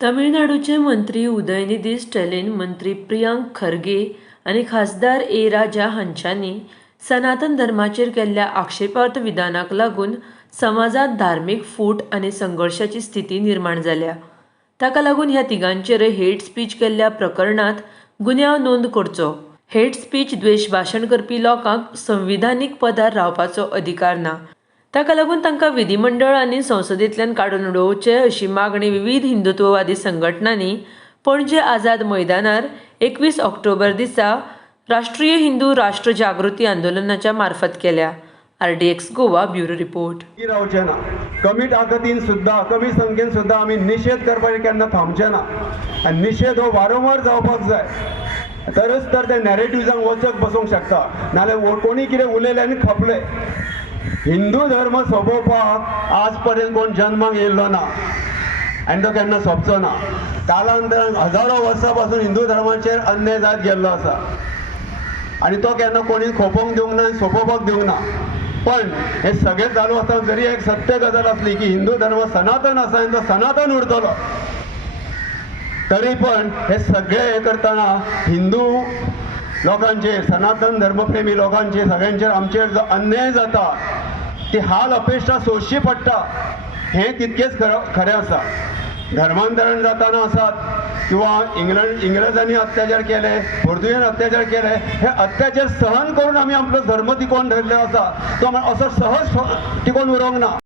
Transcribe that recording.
तमिळनाडूचे मंत्री उदयनिधी स्टॅलिन, मंत्री प्रियांक खरगे आणि खासदार ए. राजा हांच्यांनी सनातन धर्माचेर केल्ल्या आक्षेपार्थ विधानाक लागून समाजात धार्मीक फूट आनी संघर्षाची स्थिती निर्माण जाल्या. ताका लागून ह्या तिगांचेरय हेट स्पीच केल्ल्या प्रकरणात गुन्यांव नोंद करचो. हेट स्पीच द्वेष भाशण करपी लोकांक संविधानीक पदार रावपाचो अधिकार ना. ताका लागून तांकां विधिमंडळ आनी संसदेंतल्यान काडून उडोवचे अशी मागणी विविध हिंदुत्ववादी संघटनांनी पणजे आझाद मैदानार 21 ऑक्टोबर दिसा राष्ट्रीय हिंदू राष्ट्र जागृती आंदोलनाच्या मार्फत केल्या. RDX Goa bureau report. रावचे ना, कमी ताकदीन सुद्धा कमी संख्येन सुद्धा आमी निषेध करपाचें केन्ना थांबचे ना. आनी निषेध हो वारंवार जावपाक जाय, तरच तर ते नॅरेटिव्जांक वचत बसूंक शकता. नाल्यार कोणी कितें उलयलें आनी खपले. हिंदू धर्म सोंपोवपाक आज पर्यंत कोण जन्माक येयल्लो ना आनी तो केन्ना सोंपचो ना. कालांतरान हजारो वर्सां पासून हिंदू धर्माचेर अन्याय जायत गेल्लो आसा आनी तो केन्ना कोणी खोपोवंक दिवंक ना आनी सोंपोवपाक दिवंक ना. पण हे सगळें चालू आसतना जरी एक सत्य गजाल आसली की हिंदू धर्म सनातन आसा आनी तो सनातन उरतलो, तरी पण हे सगळे हे करतना हिंदू लोकांचेर, सनातन धर्मप्रेमी लोकांचेर, सगळ्यांचेर आमचेर जो अन्याय जाता ती हाल अपेक्षा सोंसची पडटा. हे तितकेच खरें आसा. धर्मांतरण जाताना आसात किंवा इंग्रजांनी अत्याचार केले, पोर्तुगीजांनी अत्याचार केले, हे अत्याचार सहन करून आमी आपलो धर्म टिकोवन धरले आसा. तो असो सहज टिकोवन उरोंक ना.